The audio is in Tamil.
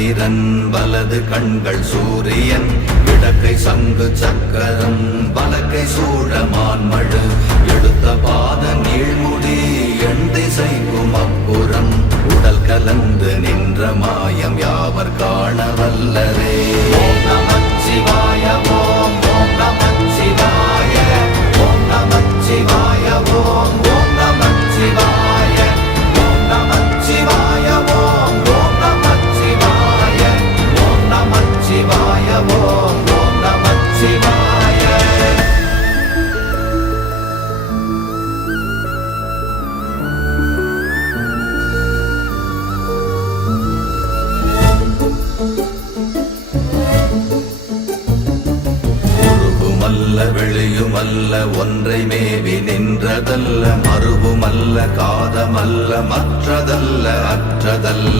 சந்திரன் வலது கண்கள் சூரியன் இடக்கை சங்கு சக்கரம் வலக்கை சூழமான் மழு எடுத்த பாத நீழ்முடி எண் திசைக்கும் அப்புறம் உடல் கலந்து நின்ற மாயம் யாவர் காணவர் உருவுமல்ல வெளியுமல்ல ஒன்றை மேவி நின்றதல்ல மறுவுமல்ல காதமல்ல மற்றதல்ல அற்றதல்ல